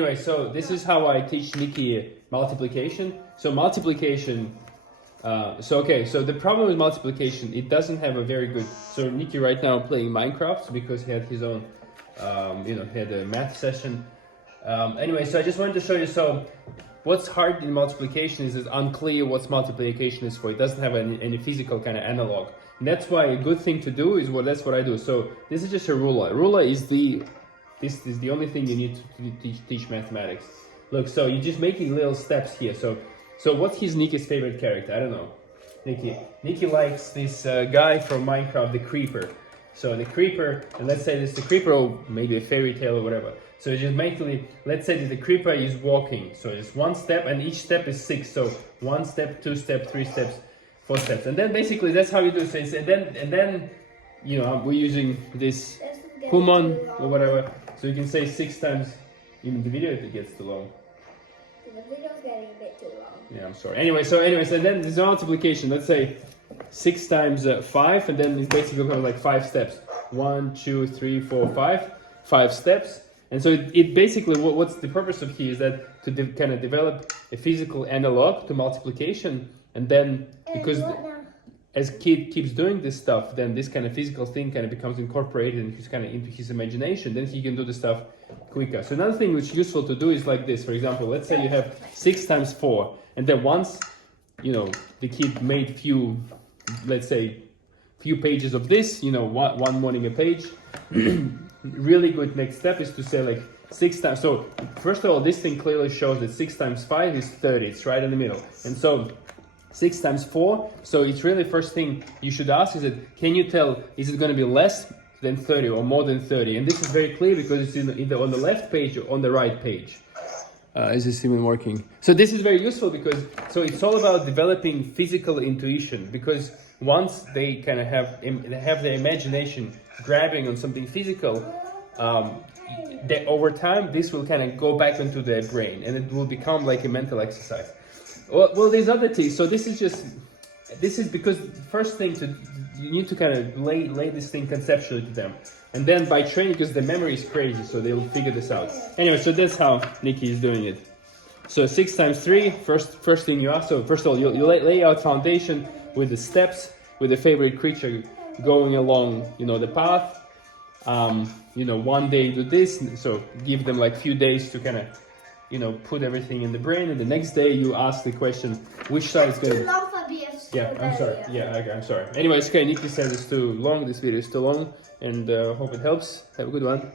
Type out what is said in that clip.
Anyway, so this is how I teach Nikki multiplication. So multiplication, so the problem with multiplication, it doesn't have a very good, so Nikki right now playing Minecraft because he had his own, he had a math session. Anyway, so I just wanted to show you, so what's hard in multiplication is it's unclear what multiplication is for. It doesn't have any physical kind of analog. And that's why a good thing to do is, that's what I do. So this is just a ruler. A ruler is this is the only thing you need to teach mathematics. Look, so you're just making little steps here. So what's Nikki's favorite character? I don't know. Nikki likes this guy from Minecraft, the Creeper. So the Creeper, and let's say this is the Creeper, or maybe a fairy tale or whatever. So just basically, let's say that the Creeper is walking. So it's one step, and each step is 6. So 1 step, 2 steps, 3 steps, 4 steps, and then basically that's how you do. So and then we're using this Kumon or whatever. So you can say 6 times. Even the video, if it gets too long. The video's getting a bit too long. Yeah, I'm sorry. Anyway, so then there's multiplication. Let's say 6 times 5, and then it's basically kind of like 5 steps. 1, 2, 3, 4, 5. 5 steps. And so it basically, what's the purpose of here is that to kind of develop a physical analog to multiplication, and then because as kid keeps doing this stuff, then this kind of physical thing kind of becomes incorporated into his imagination. Then he can do the stuff quicker. So another thing which is useful to do is like this. For example, let's say you have 6 times 4, and then once the kid made few pages of this, one morning a page. Really good next step is to say like 6 times. So first of all, this thing clearly shows that 6 times 5 is 30. It's right in the middle. And so 6 times 4. So it's really first thing you should ask is that, can you tell, is it going to be less than 30 or more than 30? And this is very clear because it's either on the left page or on the right page. Is this even working? So this is very useful because, so it's all about developing physical intuition, because once they kind of have their imagination grabbing on something physical, over time this will kind of go back into their brain and it will become like a mental exercise. Well, there's other things. So this is because the first thing you need to kind of lay this thing conceptually to them, and then by training, because the memory is crazy, so they'll figure this out. Anyway, so that's how Nikki is doing it. So 6 times 3. First thing you ask. So first of all, you lay out foundation with the steps, with the favorite creature going along, the path. One day do this. So give them like few days to kind of, put everything in the brain, and the next day you ask the question, which side is going to... Too long for BS. Yeah, I'm sorry. Yeah, okay, I'm sorry. Anyways, okay, Nikki says it's too long. This video is too long, and hope it helps. Have a good one.